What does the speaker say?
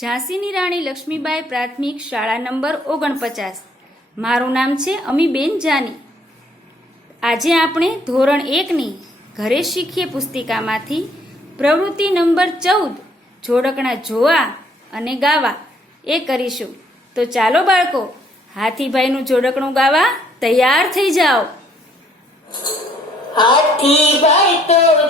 ઝાંસીની રાણી લક્ષ્મીબાઈ પ્રાથમિક શાળા નંબર ઓગણપચાસ. મારું નામ છે અમીબેન જાની. આજે આપણે ધોરણ એકની ઘરે શીખીએ પુસ્તિકામાંથી પ્રવૃત્તિ નંબર ચૌદ, જોડકણા જોવા અને ગાવા. એ કરીશું. તો ચાલો બાળકો, હાથીભાઈનું જોડકણું ગાવા તૈયાર થઈ જાઓ. હાથી ભાઈ તો